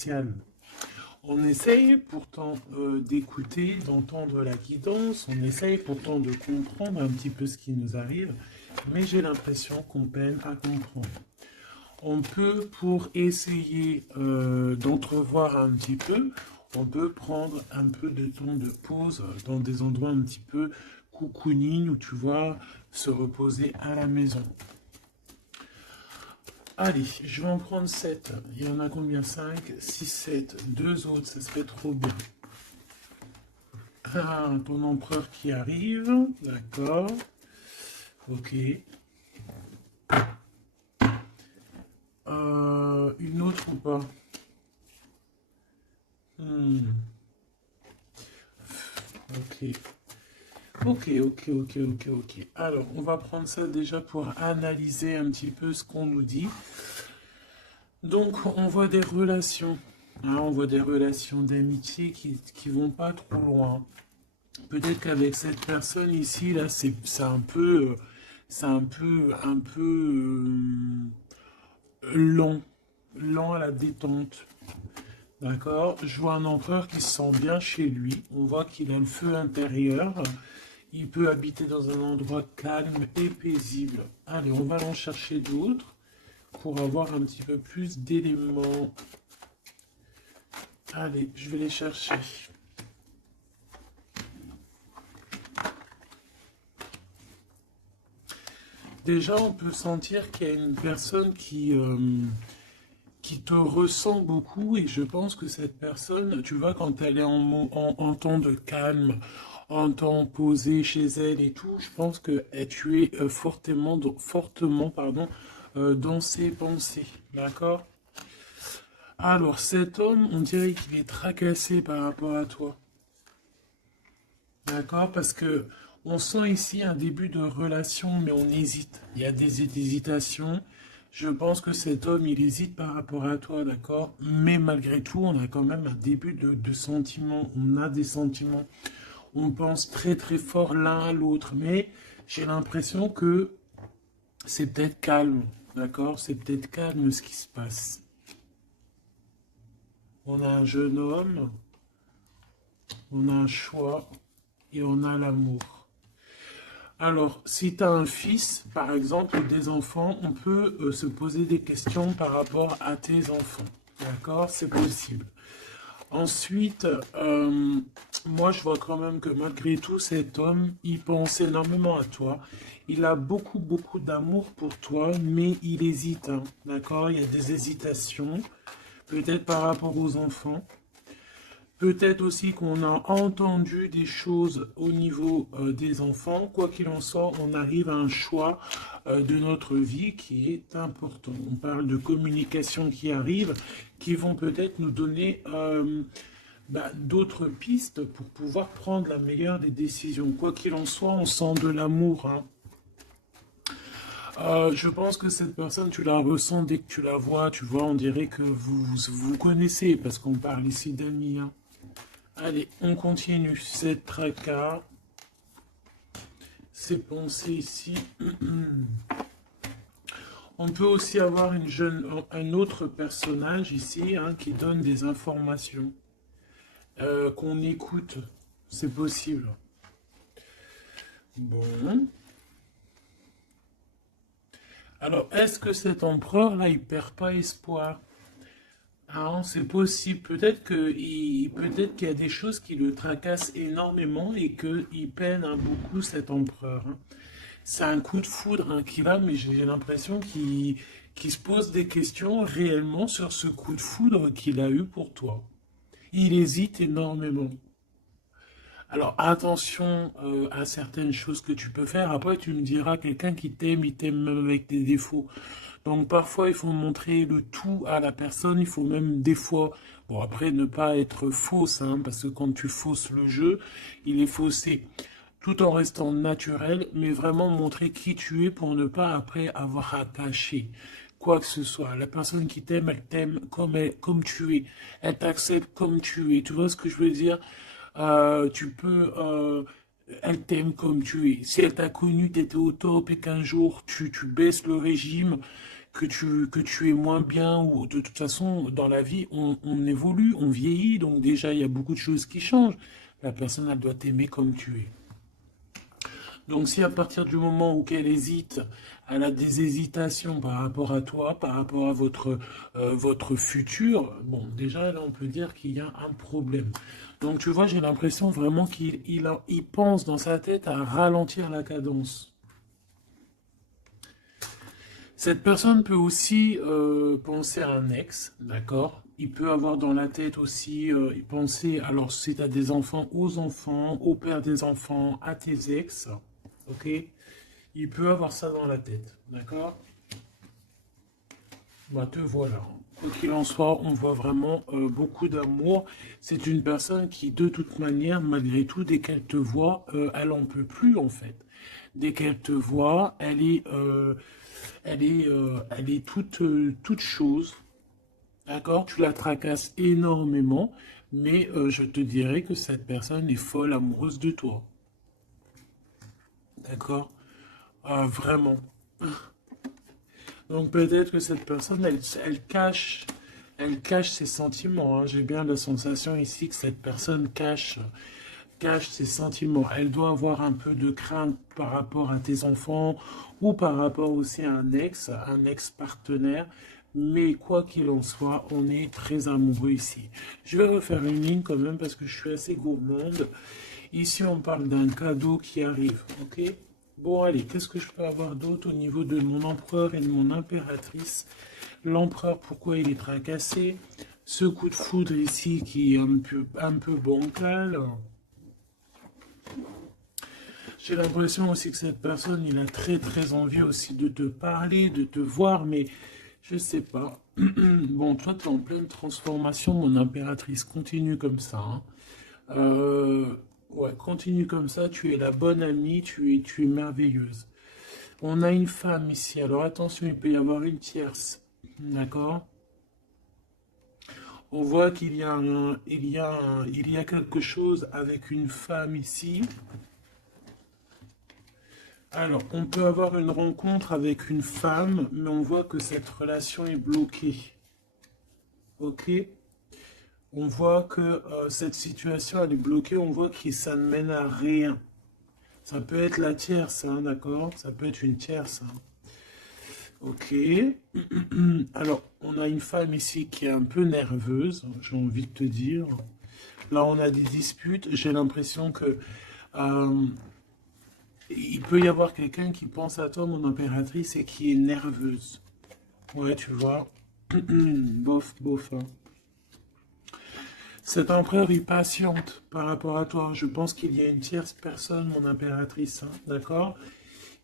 spécial. On essaye pourtant d'écouter, d'entendre la guidance, on essaye pourtant de comprendre un petit peu ce qui nous arrive, mais j'ai l'impression qu'on peine à comprendre. On peut, pour essayer d'entrevoir un petit peu, on peut prendre un peu de temps de pause dans des endroits un petit peu cocooning où tu vois se reposer à la maison. Allez, je vais en prendre 7. Il y en a combien? 5, 6, 7. Deux autres, ça serait trop bien. Ah, ton empereur qui arrive. D'accord. Ok. Une autre ou pas? Ok. Ok. Alors, on va prendre ça déjà pour analyser un petit peu ce qu'on nous dit. Donc, on voit des relations. Hein, on voit des relations d'amitié qui vont pas trop loin. Peut-être qu'avec cette personne ici, là, c'est lent, lent à la détente. D'accord? Je vois un empereur qui se sent bien chez lui. On voit qu'il a le feu intérieur. Il peut habiter dans un endroit calme et paisible. Allez, on va en chercher d'autres pour avoir un petit peu plus d'éléments. Allez, je vais les chercher. Déjà, on peut sentir qu'il y a une personne qui te ressent beaucoup et je pense que cette personne, tu vois, quand elle est en temps de calme, en temps posé chez elle et tout, je pense que tu es fortement dans ses pensées, d'accord? Alors, cet homme, on dirait qu'il est tracassé par rapport à toi, d'accord? Parce que on sent ici un début de relation, mais on hésite. Il y a des hésitations. Je pense que cet homme, il hésite par rapport à toi, d'accord? Mais malgré tout, on a quand même un début de sentiments. On a des sentiments. On pense très très fort l'un à l'autre. Mais j'ai l'impression que c'est peut-être calme, d'accord? C'est peut-être calme ce qui se passe. On a un jeune homme, on a un choix et on a l'amour. Alors, si tu as un fils, par exemple, ou des enfants, on peut se poser des questions par rapport à tes enfants. D'accord? C'est possible. Ensuite, moi, je vois quand même que malgré tout, cet homme, il pense énormément à toi. Il a beaucoup d'amour pour toi, mais il hésite. Hein, d'accord? Il y a des hésitations, peut-être par rapport aux enfants. Peut-être aussi qu'on a entendu des choses au niveau des enfants. Quoi qu'il en soit, on arrive à un choix de notre vie qui est important. On parle de communication qui arrive, qui vont peut-être nous donner d'autres pistes pour pouvoir prendre la meilleure des décisions. Quoi qu'il en soit, on sent de l'amour. Hein. Je pense que cette personne, tu la ressens dès que tu la vois. Tu vois, on dirait que vous connaissez, parce qu'on parle ici d'amis. Hein. Allez, on continue. Cette tracas, ces pensées ici. On peut aussi avoir un autre personnage ici hein, qui donne des informations qu'on écoute. C'est possible. Bon. Alors, est-ce que cet empereur-là, il perd pas espoir? Ah, c'est possible. Peut-être qu'il y a des choses qui le tracassent énormément et qu'il peine hein, beaucoup cet empereur. Hein. C'est un coup de foudre hein, qu'il a, mais j'ai l'impression qu'il se pose des questions réellement sur ce coup de foudre qu'il a eu pour toi. Il hésite énormément. Alors attention à certaines choses que tu peux faire. Après, tu me diras, quelqu'un qui t'aime, il t'aime même avec tes défauts. Donc parfois, il faut montrer le tout à la personne. Il faut même des fois, bon après, ne pas être fausse, hein, parce que quand tu fausses le jeu, il est faussé. Tout en restant naturel, mais vraiment montrer qui tu es pour ne pas après avoir à cacher quoi que ce soit. La personne qui t'aime, elle t'aime comme tu es. Elle t'accepte comme tu es. Tu vois ce que je veux dire? Tu peux, elle t'aime comme tu es. Si elle t'a connu, tu étais au top et qu'un jour tu baisses le régime, que tu es moins bien, ou de toute façon, dans la vie, on évolue, on vieillit, donc déjà, il y a beaucoup de choses qui changent. La personne, elle doit t'aimer comme tu es. Donc si à partir du moment où qu'elle hésite, elle a des hésitations par rapport à toi, par rapport à votre futur, bon, déjà là on peut dire qu'il y a un problème. Donc tu vois, j'ai l'impression vraiment qu'il pense dans sa tête à ralentir la cadence. Cette personne peut aussi penser à un ex, d'accord? Il peut avoir dans la tête aussi, penser, alors si tu as des enfants, aux enfants, au père des enfants, à tes ex, ok? Il peut avoir ça dans la tête, d'accord? Bah te voilà. Quoi qu'il en soit, on voit vraiment beaucoup d'amour. C'est une personne qui, de toute manière, malgré tout, dès qu'elle te voit, elle en peut plus en fait. Dès qu'elle te voit, elle est toute chose. D'accord? Tu la tracasses énormément, mais je te dirais que cette personne est folle amoureuse de toi. D'accord? Vraiment. Donc peut-être que cette personne, elle cache ses sentiments, hein. J'ai bien la sensation ici que cette personne cache ses sentiments. Elle doit avoir un peu de crainte par rapport à tes enfants ou par rapport aussi à un ex-partenaire. Mais quoi qu'il en soit, on est très amoureux ici. Je vais refaire une ligne quand même parce que je suis assez gourmande. Ici, on parle d'un cadeau qui arrive, ok? Bon, allez, qu'est-ce que je peux avoir d'autre au niveau de mon empereur et de mon impératrice? L'empereur, pourquoi il est tracassé? Ce coup de foudre ici qui est un peu bancal. J'ai l'impression aussi que cette personne, il a très très envie aussi de te parler, de te voir, mais je sais pas. Bon, toi, tu es en pleine transformation, mon impératrice. Continue comme ça, hein. Euh, ouais, continue comme ça. Tu es la bonne amie, tu es merveilleuse. On a une femme ici. Alors attention, il peut y avoir une tierce. D'accord? On voit qu'il y a il y a quelque chose avec une femme ici. Alors, on peut avoir une rencontre avec une femme, mais on voit que cette relation est bloquée. Ok? On voit que cette situation, elle est bloquée. On voit que ça ne mène à rien. Ça peut être la tierce, hein, d'accord? Ça peut être une tierce, hein. Ok. Alors, on a une femme ici qui est un peu nerveuse, j'ai envie de te dire. Là, on a des disputes. J'ai l'impression que euh, il peut y avoir quelqu'un qui pense à toi, mon impératrice, et qui est nerveuse. Ouais, tu vois. Bof, bof, hein. Cet empereur, il patiente par rapport à toi. Je pense qu'il y a une tierce personne, mon impératrice, hein, d'accord?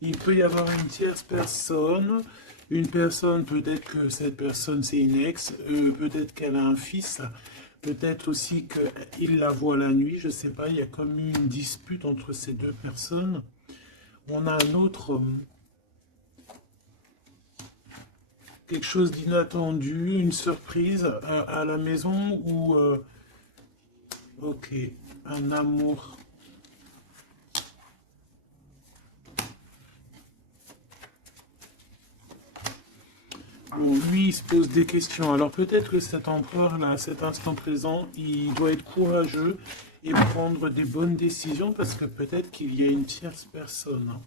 Il peut y avoir une tierce personne. Une personne, peut-être que cette personne, c'est une ex. Peut-être qu'elle a un fils. Peut-être aussi qu'il la voit la nuit. Je sais pas, il y a comme une dispute entre ces deux personnes. On a un autre, quelque chose d'inattendu, une surprise à la maison ou, ok, un amour. Bon, lui, il se pose des questions. Alors peut-être que cet empereur-là, à cet instant présent, il doit être courageux et prendre des bonnes décisions parce que peut-être qu'il y a une tierce personne, hein.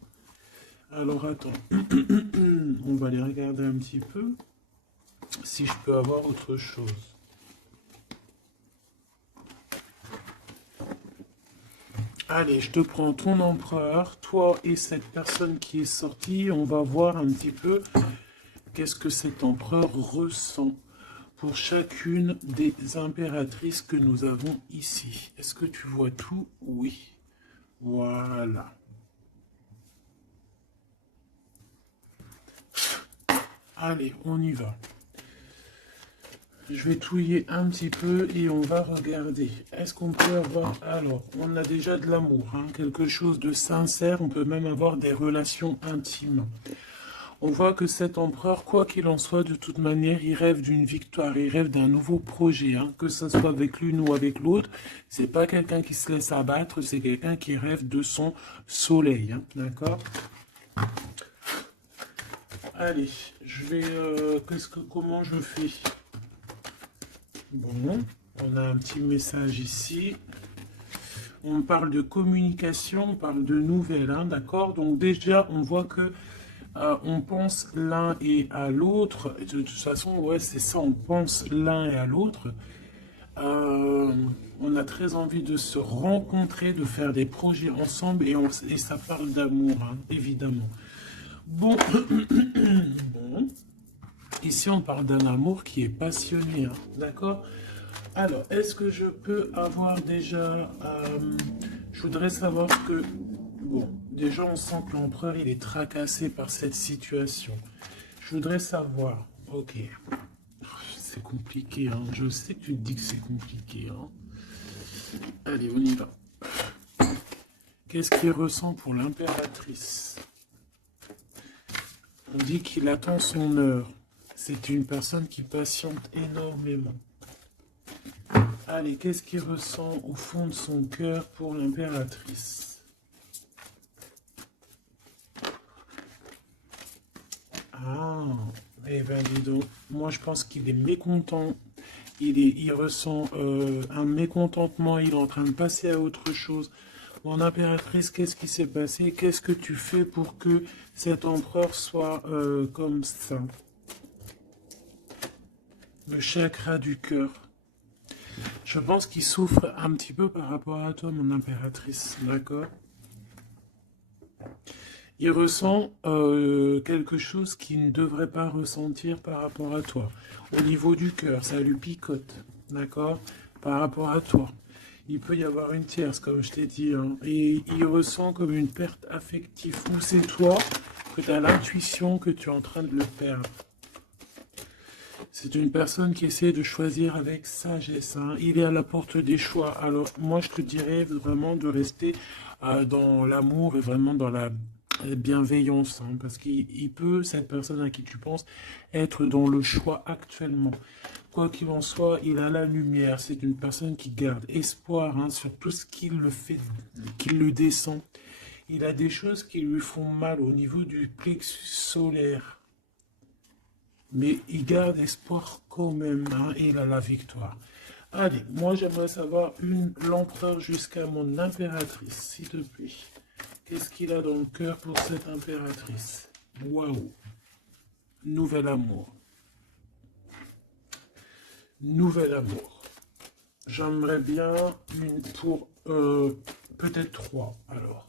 Alors attends, on va les regarder un petit peu, si je peux avoir autre chose. Allez, je te prends ton empereur, toi et cette personne qui est sortie, on va voir un petit peu qu'est-ce que cet empereur ressent pour chacune des impératrices que nous avons ici. Est-ce que tu vois tout? Oui. Voilà. Allez, on y va. Je vais touiller un petit peu et on va regarder. Est-ce qu'on peut avoir... Alors, on a déjà de l'amour, hein, quelque chose de sincère. On peut même avoir des relations intimes. On voit que cet empereur, quoi qu'il en soit, de toute manière, il rêve d'une victoire, il rêve d'un nouveau projet, hein, que ce soit avec l'une ou avec l'autre. C'est pas quelqu'un qui se laisse abattre, c'est quelqu'un qui rêve de son soleil, hein, d'accord? Allez, je vais... comment je fais? Bon, on a un petit message ici. On parle de communication, on parle de nouvelles, hein, d'accord? Donc déjà, on voit que on pense l'un et à l'autre. De toute façon, ouais, c'est ça, on pense l'un et à l'autre. Euh, on a très envie de se rencontrer, de faire des projets ensemble et ça parle d'amour, hein, évidemment. Bon, bon, ici on parle d'un amour qui est passionné, hein, d'accord? Alors, est-ce que je peux avoir déjà... je voudrais savoir ce que... Bon, déjà on sent que l'empereur il est tracassé par cette situation. Je voudrais savoir... Ok, c'est compliqué, hein. Je sais que tu te dis que c'est compliqué, hein. Allez, on y va. Qu'est-ce qu'il ressent pour l'impératrice? On dit qu'il attend son heure. C'est une personne qui patiente énormément. Allez, qu'est-ce qu'il ressent au fond de son cœur pour l'impératrice? Ah, eh ben dis donc, moi je pense qu'il est mécontent. Il ressent un mécontentement, il est en train de passer à autre chose. Mon impératrice, qu'est-ce qui s'est passé? Qu'est-ce que tu fais pour que cet empereur soit comme ça? Le chakra du cœur. Je pense qu'il souffre un petit peu par rapport à toi, mon impératrice, d'accord? Il ressent quelque chose qu'il ne devrait pas ressentir par rapport à toi. Au niveau du cœur, ça lui picote, d'accord? Par rapport à toi. Il peut y avoir une tierce, comme je t'ai dit, hein, et il ressent comme une perte affective. Ou c'est toi que tu as l'intuition que tu es en train de le perdre. C'est une personne qui essaie de choisir avec sagesse, hein. Il est à la porte des choix. Alors, moi, je te dirais vraiment de rester dans l'amour et vraiment dans la bienveillance, hein, parce qu'il peut, cette personne à qui tu penses, être dans le choix actuellement. Quoi qu'il en soit, il a la lumière. C'est une personne qui garde espoir, hein, sur tout ce qu'il le fait, qu'il le descend. Il a des choses qui lui font mal au niveau du plexus solaire. Mais il garde espoir quand même, hein, et il a la victoire. Allez, moi j'aimerais savoir l'empereur jusqu'à mon impératrice, s'il te plaît. Qu'est-ce qu'il a dans le cœur pour cette impératrice? Waouh! Nouvel amour. Nouvel amour. J'aimerais bien une pour peut-être 3 alors.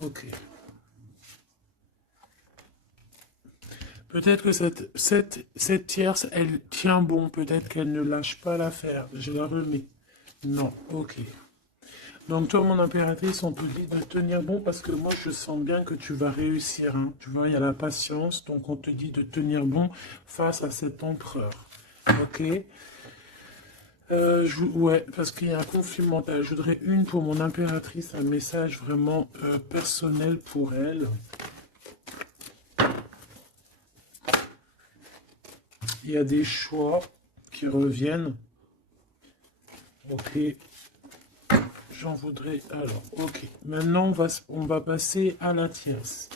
Ok. Peut-être que cette tierce, elle tient bon. Peut-être qu'elle ne lâche pas l'affaire. Je la remets. Non, ok. Donc toi, mon impératrice, on te dit de tenir bon parce que moi, je sens bien que tu vas réussir, hein. Tu vois, il y a la patience. Donc on te dit de tenir bon face à cet empereur. Ok. Ouais, parce qu'il y a un conflit mental. Je voudrais une pour mon impératrice, un message vraiment personnel pour elle. Il y a des choix qui reviennent. Ok. J'en voudrais... Alors, ok. Maintenant, on va passer à la tierce.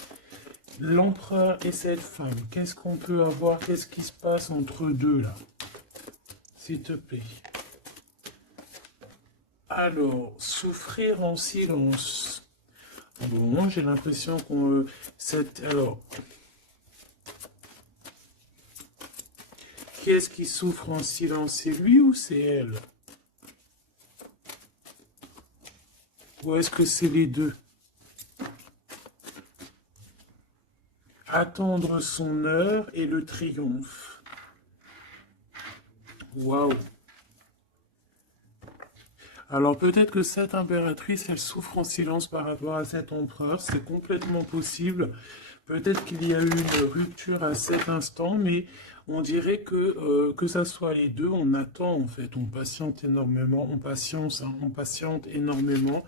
L'empereur et cette femme. Qu'est-ce qu'on peut avoir? Qu'est-ce qui se passe entre deux, là? S'il te plaît. Alors, souffrir en silence. Bon, j'ai l'impression qu'on... Alors... Qui est-ce qui souffre en silence? C'est lui ou c'est elle? Ou est-ce que c'est les deux? Attendre son heure et le triomphe. Waouh! Alors peut-être que cette impératrice, elle souffre en silence par rapport à cet empereur. C'est complètement possible. Peut-être qu'il y a eu une rupture à cet instant, mais on dirait que ça soit les deux, on attend en fait, on patiente énormément, on patiente, hein, on patiente énormément.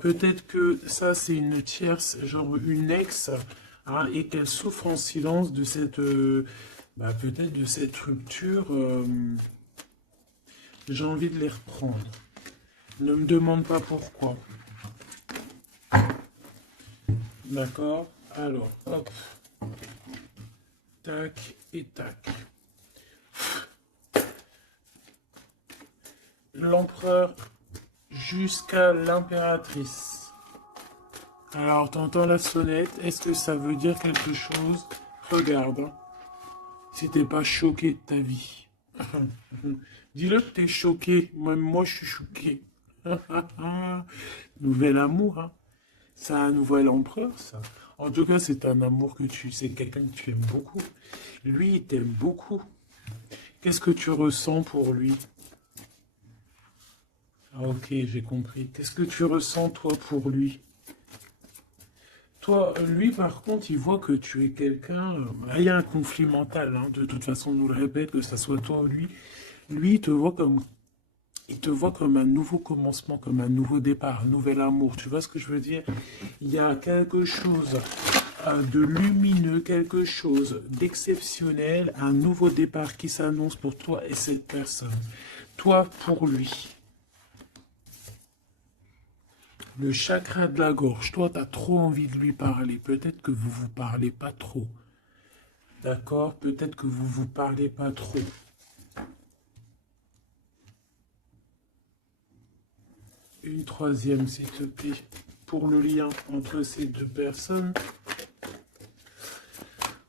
Peut-être que ça c'est une tierce, genre une ex, hein, et qu'elle souffre en silence de cette, peut-être de cette rupture. J'ai envie de les reprendre. Ne me demande pas pourquoi. D'accord? Alors, hop. tac et tac. L'empereur jusqu'à l'impératrice. Alors, t'entends la sonnette, est-ce que ça veut dire quelque chose? Regarde, hein. Si t'es pas choqué de ta vie. Dis-le que t'es choqué, même moi je suis choqué. Nouvel amour, hein. C'est un nouvel empereur, ça. En tout cas, c'est un amour c'est quelqu'un que tu aimes beaucoup. Lui, il t'aime beaucoup. Qu'est-ce que tu ressens pour lui? Ah, ok, j'ai compris. Qu'est-ce que tu ressens, toi, pour lui? Toi, lui, par contre, il voit que tu es quelqu'un... il y a un conflit mental, hein. De toute façon, on nous le répète, que ça soit toi ou lui. Lui, il te voit comme un nouveau commencement, comme un nouveau départ, un nouvel amour. Tu vois ce que je veux dire? Il y a quelque chose de lumineux, quelque chose d'exceptionnel, un nouveau départ qui s'annonce pour toi et cette personne. Toi pour lui. Le chakra de la gorge, toi, tu as trop envie de lui parler. Peut-être que vous vous parlez pas trop. D'accord? Peut-être que vous vous parlez pas trop. Une troisième, s'il te plaît, pour le lien entre ces deux personnes.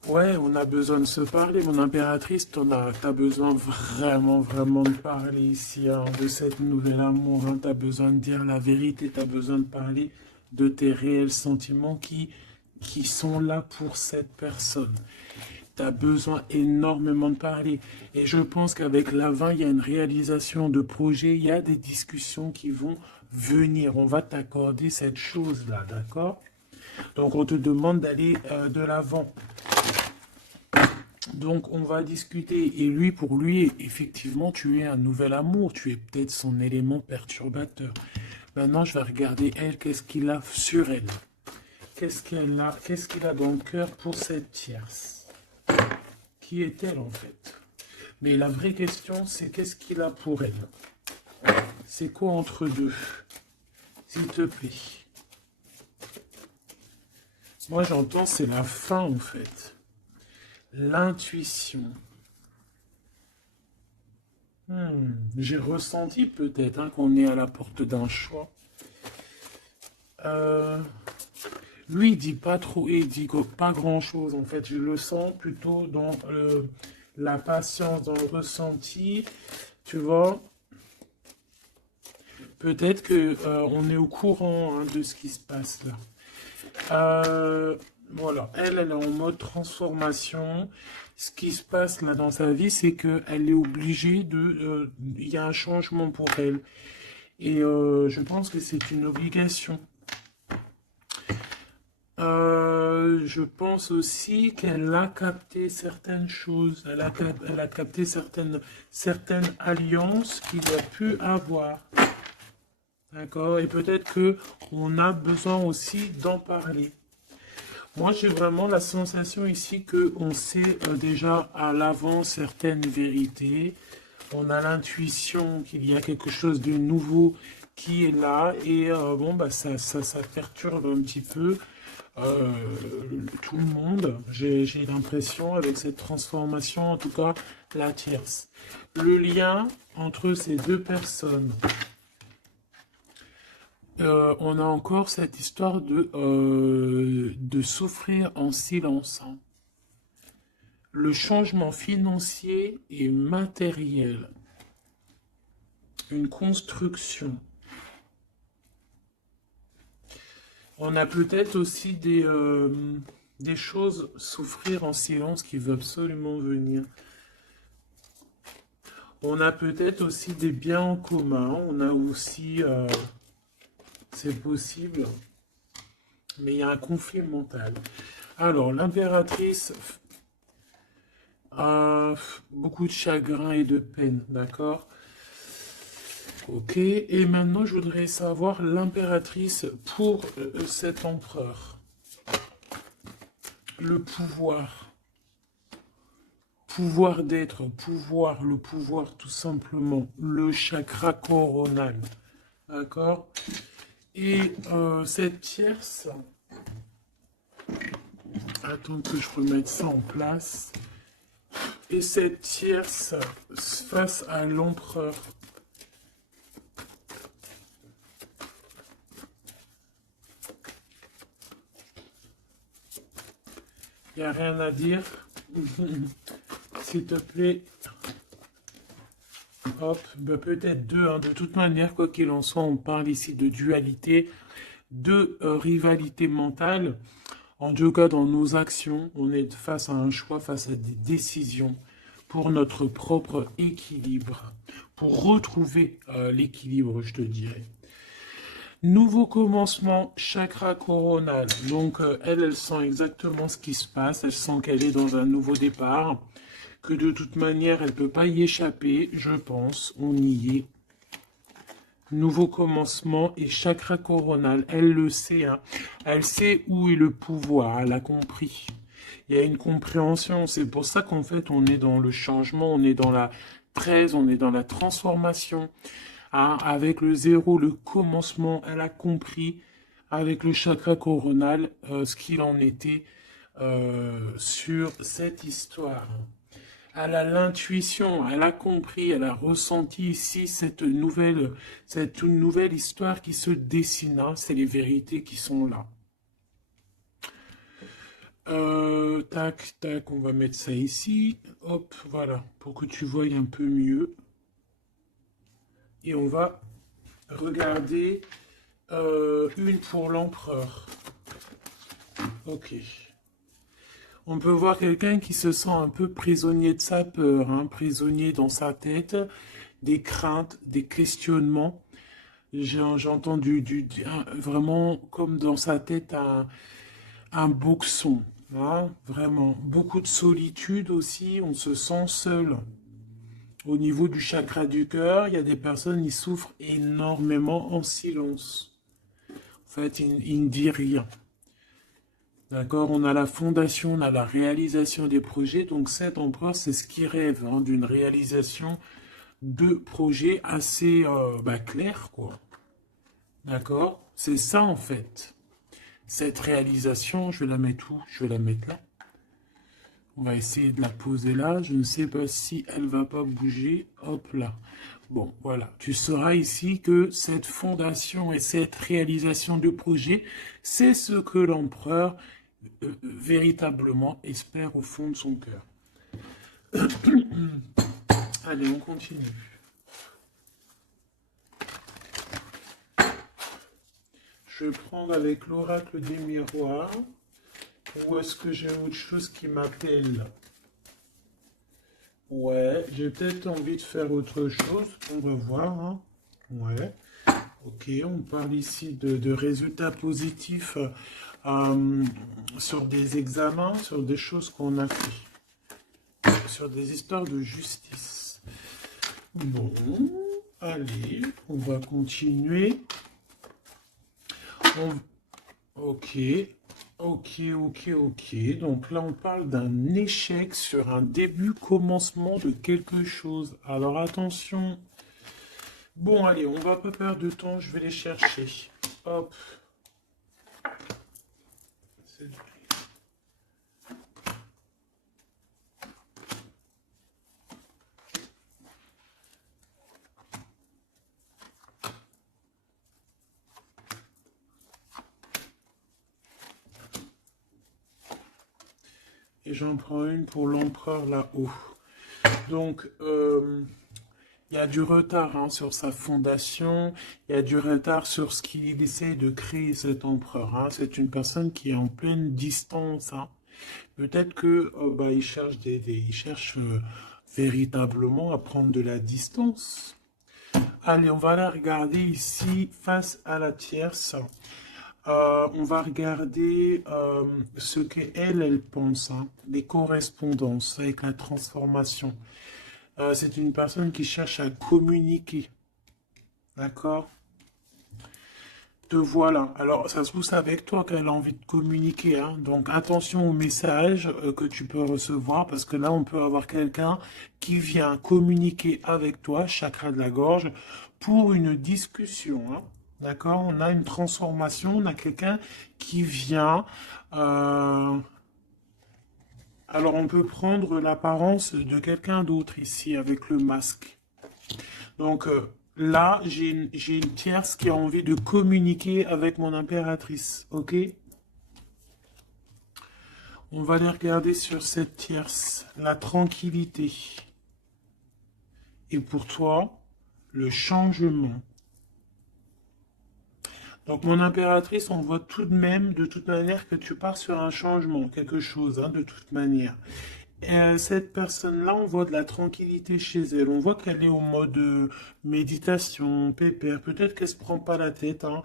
Ouais, on a besoin de se parler, mon impératrice, t'as besoin vraiment, vraiment de parler ici, hein, de cette nouvelle amour, hein, t'as besoin de dire la vérité, t'as besoin de parler de tes réels sentiments qui sont là pour cette personne. T'as besoin énormément de parler. Et je pense qu'avec la 20, il y a une réalisation de projet, il y a des discussions qui vont venir. On va t'accorder cette chose-là, d'accord? Donc, on te demande d'aller de l'avant. Donc, on va discuter. Et lui, pour lui, effectivement, tu es un nouvel amour. Tu es peut-être son élément perturbateur. Maintenant, je vais regarder elle, qu'est-ce qu'il a sur elle. Qu'est-ce qu'il a dans le cœur pour cette tierce? Qui est-elle, en fait? Mais la vraie question, c'est qu'est-ce qu'il a pour elle? C'est quoi entre deux? S'il te plaît. Moi, j'entends, c'est la fin, en fait. L'intuition. J'ai ressenti peut-être hein, qu'on est à la porte d'un choix. Lui, il dit pas trop, il dit pas grand-chose, en fait. Je le sens plutôt dans la patience, dans le ressenti. Tu vois? Peut-être que on est au courant hein, de ce qui se passe là. Voilà, elle est en mode transformation. Ce qui se passe là dans sa vie, c'est qu'elle est obligée de... Il y a un changement pour elle. Et je pense que c'est une obligation. Je pense aussi qu'elle a capté certaines choses. Elle a capté certaines alliances qu'il a pu avoir. D'accord? Et peut-être qu'on a besoin aussi d'en parler. Moi, j'ai vraiment la sensation ici qu'on sait déjà à l'avance certaines vérités. On a l'intuition qu'il y a quelque chose de nouveau qui est là. Et bon, bah, ça perturbe un petit peu tout le monde. J'ai l'impression, avec cette transformation, en tout cas, la tierce. Le lien entre ces deux personnes. On a encore cette histoire de souffrir en silence. Hein. Le changement financier et matériel. Une construction. On a peut-être aussi des choses souffrir en silence qui veulent absolument venir. On a peut-être aussi des biens en commun. On a aussi... c'est possible, mais il y a un conflit mental. Alors, l'impératrice a beaucoup de chagrin et de peine, d'accord? Ok, et maintenant je voudrais savoir l'impératrice pour cet empereur. Le pouvoir. Pouvoir d'être, pouvoir, le pouvoir tout simplement. Le chakra coronal, d'accord? Et cette tierce, attends que je remette ça en place. et cette tierce face à l'empereur. Il n'y a rien à dire. S'il te plaît. Hop, bah peut-être deux, hein. De toute manière, quoi qu'il en soit, on parle ici de dualité, de rivalité mentale. En tout cas, dans nos actions, on est face à un choix, face à des décisions pour notre propre équilibre, pour retrouver l'équilibre, je te dirais. Nouveau commencement, chakra coronal. Donc, elle sent exactement ce qui se passe. Elle sent qu'elle est dans un nouveau départ. Que de toute manière, elle ne peut pas y échapper, je pense. On y est. Nouveau commencement et chakra coronal. Elle le sait. Hein. Elle sait où est le pouvoir. Elle a compris. Il y a une compréhension. C'est pour ça qu'en fait, on est dans le changement. On est dans la 13. On est dans la transformation. Hein, avec le 0, le commencement, elle a compris avec le chakra coronal ce qu'il en était sur cette histoire. Elle a l'intuition, elle a compris, elle a ressenti ici cette nouvelle histoire qui se dessine. Hein, c'est les vérités qui sont là. Tac, tac, on va mettre ça ici. Hop, voilà, pour que tu voyes un peu mieux. Et on va regarder une pour l'empereur. Ok. On peut voir quelqu'un qui se sent un peu prisonnier de sa peur, hein, prisonnier dans sa tête, des craintes, des questionnements. J'ai entendu vraiment comme dans sa tête un boxon. Hein, vraiment. Beaucoup de solitude aussi, on se sent seul. Au niveau du chakra du cœur, il y a des personnes qui souffrent énormément en silence. En fait, ils ne disent rien. D'accord, on a la fondation, on a la réalisation des projets. Donc cet empereur, c'est ce qui rêve hein, d'une réalisation de projets assez clairs, quoi. D'accord, c'est ça en fait. Cette réalisation, je vais la mettre où? Je vais la mettre là. On va essayer de la poser là. Je ne sais pas si elle va pas bouger. Hop là. Bon, voilà. Tu sauras ici que cette fondation et cette réalisation du projet, c'est ce que l'empereur véritablement espère au fond de son cœur. Allez, on continue. Je vais prendre avec l'oracle des miroirs. Ou est-ce que j'ai autre chose qui m'appelle? Ouais, j'ai peut-être envie de faire autre chose. On va voir. Hein. Ouais. Ok, on parle ici de résultats positifs sur des examens, sur des choses qu'on a fait. Sur des histoires de justice. Bon, allez, on va continuer. Ok. Ok. Donc là, on parle d'un échec sur un début, commencement de quelque chose. Alors attention. Bon, allez, on va pas perdre de temps, je vais les chercher. Hop. Et j'en prends une pour l'empereur là-haut. Donc, il y a du retard hein, sur sa fondation, il y a du retard sur ce qu'il essaie de créer cet empereur. Hein. C'est une personne qui est en pleine distance. Hein. Peut-être que il cherche, il cherche véritablement à prendre de la distance. Allez, on va la regarder ici face à la tierce. On va regarder ce qu'elle pense, hein, les correspondances avec la transformation. C'est une personne qui cherche à communiquer. D'accord? Te voilà. Alors, ça se trouve, c'est avec toi qu'elle a envie de communiquer. Hein. Donc, attention aux messages que tu peux recevoir, parce que là, on peut avoir quelqu'un qui vient communiquer avec toi, chakra de la gorge, pour une discussion. Hein. D'accord? On a une transformation, on a quelqu'un qui vient Alors, on peut prendre l'apparence de quelqu'un d'autre ici avec le masque. Donc, là, j'ai une tierce qui a envie de communiquer avec mon impératrice. Ok? On va aller regarder sur cette tierce. La tranquillité. Et pour toi, le changement. Donc, mon impératrice, on voit tout de même, de toute manière, que tu pars sur un changement, quelque chose, hein, de toute manière. Cette personne-là, on voit de la tranquillité chez elle. On voit qu'elle est au mode méditation, pépère. Peut-être qu'elle se prend pas la tête, hein.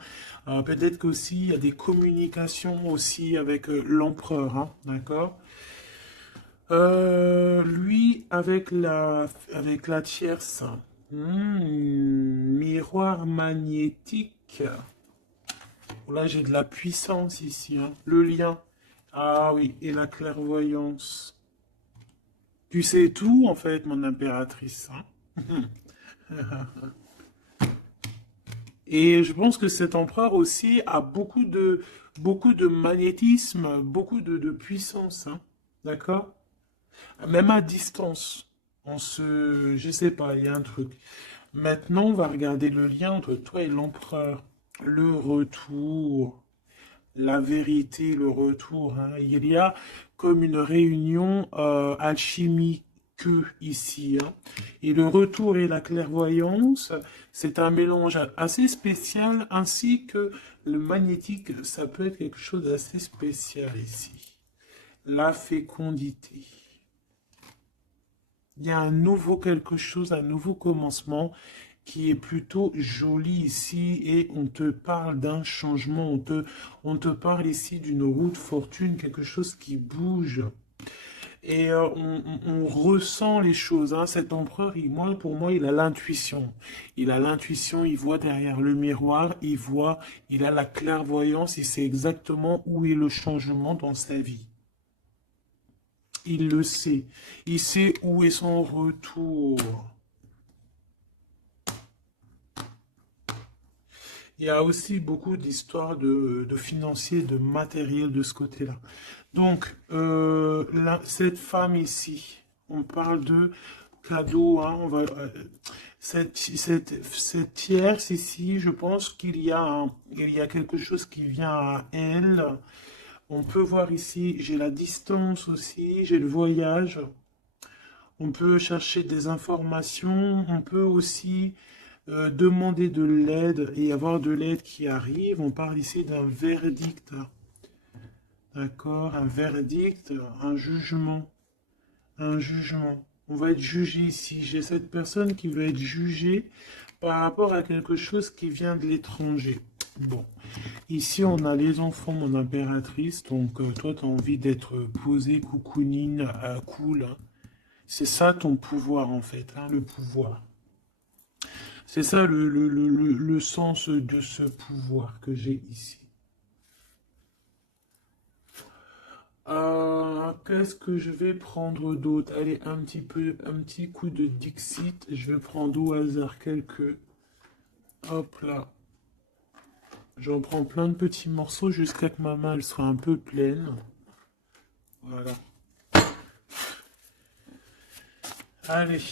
Peut-être qu'aussi, il y a des communications aussi avec l'empereur, hein, d'accord? Lui, avec la tierce, miroir magnétique. Là, j'ai de la puissance ici, hein. Le lien. Ah oui, et la clairvoyance. Tu sais tout, en fait, mon impératrice, hein. Et je pense que cet empereur aussi a beaucoup de magnétisme, beaucoup de puissance, hein. D'accord? Même à distance. Je sais pas, il y a un truc. Maintenant, on va regarder le lien entre toi et l'empereur. Le retour. La vérité, le retour, hein. Il y a comme une réunion alchimique ici, hein. Et le retour et la clairvoyance, c'est un mélange assez spécial, ainsi que le magnétique, ça peut être quelque chose d'assez spécial ici. La fécondité. Il y a un nouveau quelque chose, un nouveau commencement qui est plutôt joli ici et on te parle d'un changement, on te parle ici d'une roue de fortune, quelque chose qui bouge. Et on ressent les choses, hein. Cet empereur, pour moi, il a l'intuition. Il a l'intuition, il voit derrière le miroir, il a la clairvoyance, il sait exactement où est le changement dans sa vie. Il le sait. Il sait où est son retour. Il y a aussi beaucoup d'histoires de financiers, de matériel de ce côté-là. Donc, cette femme ici, on parle de cadeau, hein, cette tierce ici, je pense il y a quelque chose qui vient à elle. On peut voir ici, j'ai la distance aussi, j'ai le voyage. On peut chercher des informations, on peut aussi demander de l'aide et avoir de l'aide qui arrive. On parle ici d'un verdict, d'accord? Un verdict, un jugement, un jugement. On va être jugé ici. J'ai cette personne qui va être jugée par rapport à quelque chose qui vient de l'étranger. Bon, ici on a les enfants, mon impératrice. Donc toi, tu as envie d'être posée, coucounine, cool, hein. C'est ça ton pouvoir en fait, hein, le pouvoir. C'est ça le sens de ce pouvoir que j'ai ici. Qu'est-ce que je vais prendre d'autre? Allez, un petit coup de Dixit. Je vais prendre au hasard quelques. Hop là. J'en prends plein de petits morceaux jusqu'à que ma main elle soit un peu pleine. Voilà. Allez,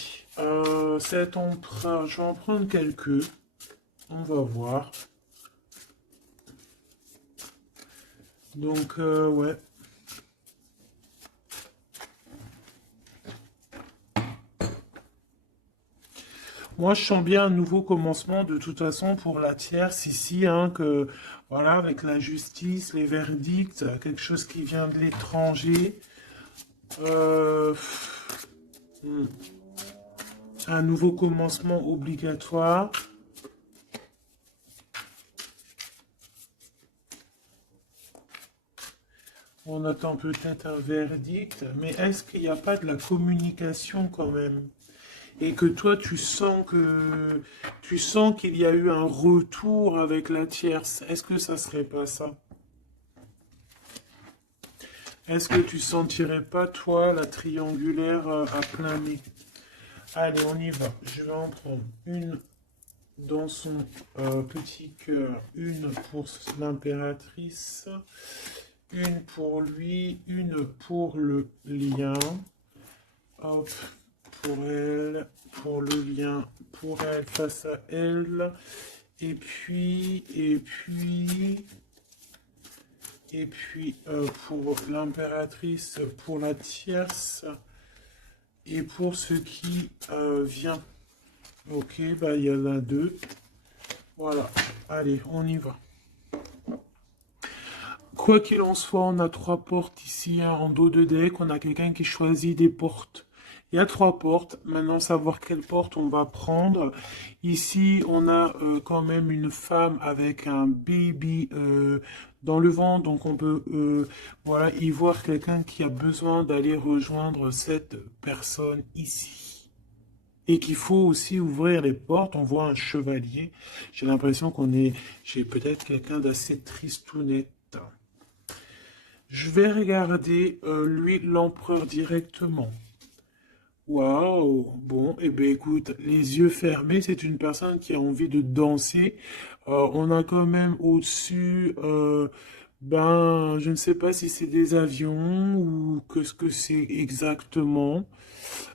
cet emprunt, je vais en prendre quelques. On va voir. Donc, ouais. Moi, je sens bien un nouveau commencement de toute façon pour la tierce ici, hein, que voilà, avec la justice, les verdicts, quelque chose qui vient de l'étranger. Euh, hmm, un nouveau commencement obligatoire. On attend peut-être un verdict, mais est-ce qu'il n'y a pas de la communication quand même? Et que toi tu sens qu'il y a eu un retour avec la tierce. Est-ce que ça serait pas ça? Est-ce que tu sentirais pas toi la triangulaire à plein nez? Allez, on y va. Je vais en prendre une dans son petit cœur, une pour l'impératrice, Une pour lui, une pour le lien. Hop, pour le lien, pour elle, face à elle. Et puis, pour l'impératrice, pour la tierce, et pour ce qui vient. Ok, bah il y en a deux. Voilà, allez, on y va. Quoi qu'il en soit, on a trois portes ici, hein, en dos de deck. On a quelqu'un qui choisit des portes. Il y a trois portes. Maintenant, savoir quelle porte on va prendre. Ici, on a quand même une femme avec un baby dans le ventre. Donc, on peut voilà, y voir quelqu'un qui a besoin d'aller rejoindre cette personne ici. Et qu'il faut aussi ouvrir les portes. On voit un chevalier. J'ai l'impression j'ai peut-être quelqu'un d'assez tristounette. Je vais regarder, lui, l'empereur directement. Waouh! Bon, eh bien, écoute, les yeux fermés, c'est une personne qui a envie de danser. On a quand même au-dessus, ben, je ne sais pas si c'est des avions ou que ce que c'est exactement.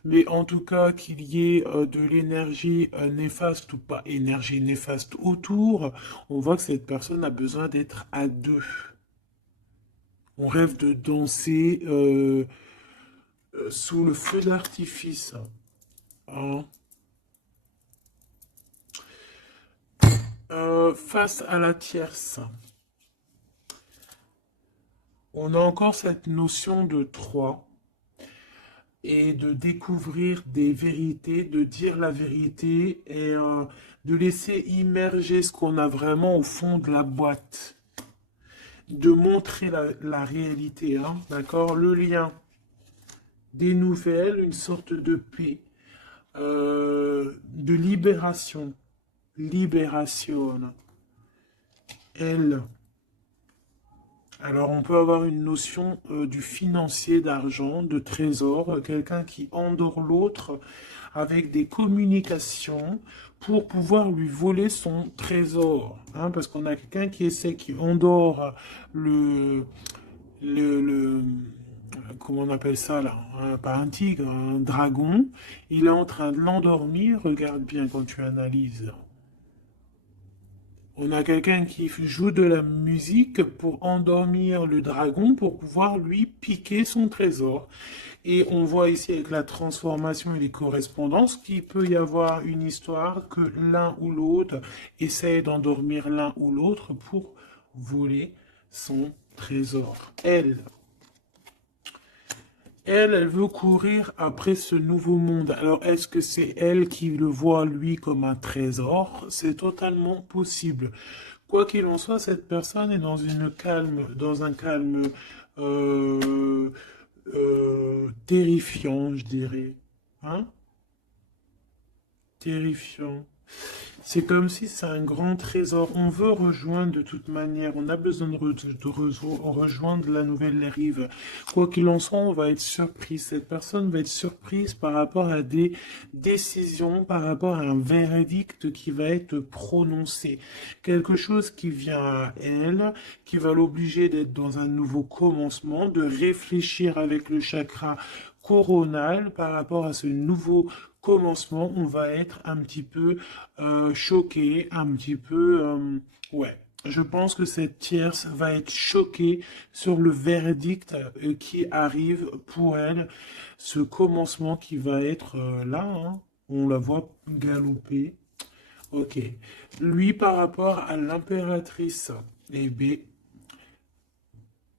Mais en tout cas, qu'il y ait de l'énergie néfaste ou pas énergie néfaste autour, on voit que cette personne a besoin d'être à deux. On rêve de danser sous le feu d'artifice. Hein. Face à la tierce, on a encore cette notion de trois et de découvrir des vérités, de dire la vérité et de laisser immerger ce qu'on a vraiment au fond de la boîte. De montrer la réalité, hein, d'accord? Le lien, des nouvelles, une sorte de paix, de libération. Libération. Elle. Alors, on peut avoir une notion du financier, d'argent, de trésor, quelqu'un qui endort l'autre avec des communications pour pouvoir lui voler son trésor. Hein, parce qu'on a quelqu'un qui endort le, comment on appelle ça là, pas un tigre, un dragon. Il est en train de l'endormir. Regarde bien quand tu analyses. On a quelqu'un qui joue de la musique pour endormir le dragon pour pouvoir lui piquer son trésor. Et on voit ici avec la transformation et les correspondances qu'il peut y avoir une histoire que l'un ou l'autre essaye d'endormir l'un ou l'autre pour voler son trésor. Elle veut courir après ce nouveau monde. Alors, est-ce que c'est elle qui le voit, lui, comme un trésor? C'est totalement possible. Quoi qu'il en soit, cette personne est dans un calme euh, terrifiant, je dirais. Hein? Terrifiant. C'est comme si c'est un grand trésor. On veut rejoindre de toute manière. On a besoin de rejoindre la nouvelle rive. Quoi qu'il en soit, on va être surpris. Cette personne va être surprise par rapport à des décisions, par rapport à un verdict qui va être prononcé. Quelque chose qui vient à elle, qui va l'obliger d'être dans un nouveau commencement, de réfléchir avec le chakra coronal par rapport à ce nouveau commencement. On va être un petit peu choqué, un petit peu... ouais, je pense que cette tierce va être choquée sur le verdict qui arrive pour elle, ce commencement qui va être là, hein. On la voit galoper. Ok. Lui, par rapport à l'impératrice, eh bien,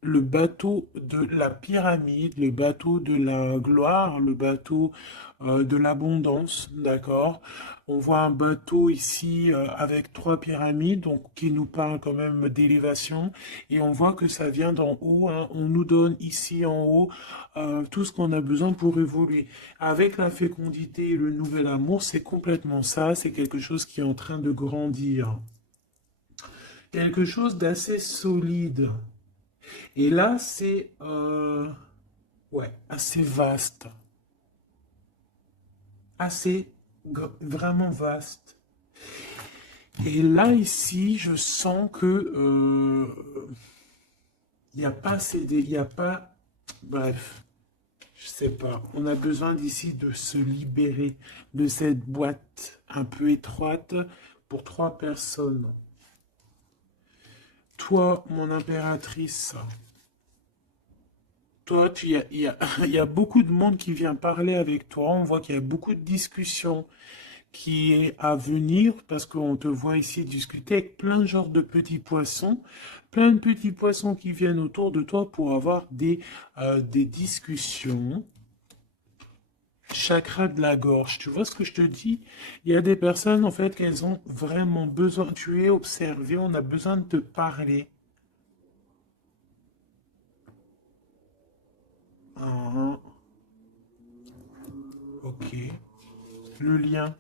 le bateau de la pyramide, le bateau de la gloire, le bateau de l'abondance, d'accord? On voit un bateau ici avec trois pyramides, donc qui nous parle quand même d'élévation, et on voit que ça vient d'en haut, hein. On nous donne ici en haut tout ce qu'on a besoin pour évoluer. Avec la fécondité et le nouvel amour, c'est complètement ça, c'est quelque chose qui est en train de grandir. Quelque chose d'assez solide. Et là, c'est ouais, assez vaste, assez vraiment vaste. Et là, ici, je sens que Il n'y a pas CD, il n'y a pas... Bref, je sais pas. On a besoin d'ici de se libérer de cette boîte un peu étroite pour 3 personnes. Toi, mon impératrice, toi, il y a beaucoup de monde qui vient parler avec toi. On voit qu'il y a beaucoup de discussions qui est à venir parce qu'on te voit ici discuter avec plein de genres de petits poissons, plein de petits poissons qui viennent autour de toi pour avoir des discussions. Chakra de la gorge, tu vois ce que je te dis? Il y a des personnes, en fait, qu'elles ont vraiment besoin. Tu es observé, on a besoin de te parler. Ah, ok. Le lien.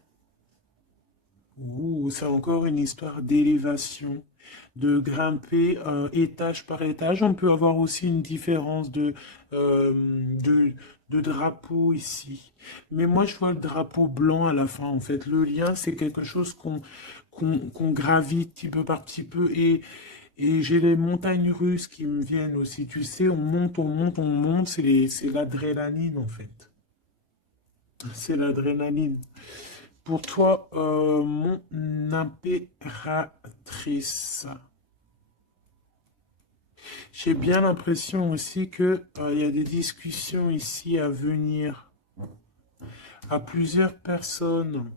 Ouh, c'est encore une histoire d'élévation, de grimper étage par étage. On peut avoir aussi une différence de drapeau ici. Mais moi, je vois le drapeau blanc à la fin, en fait. Le lien, c'est quelque chose qu'on gravite petit peu par petit peu. Et j'ai les montagnes russes qui me viennent aussi. Tu sais, on monte, on monte, on monte. C'est l'adrénaline, en fait. C'est l'adrénaline. Pour toi, mon impératrice, j'ai bien l'impression aussi que il y a des discussions ici à venir à plusieurs personnes.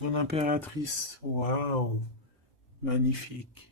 Mon impératrice, waouh, magnifique.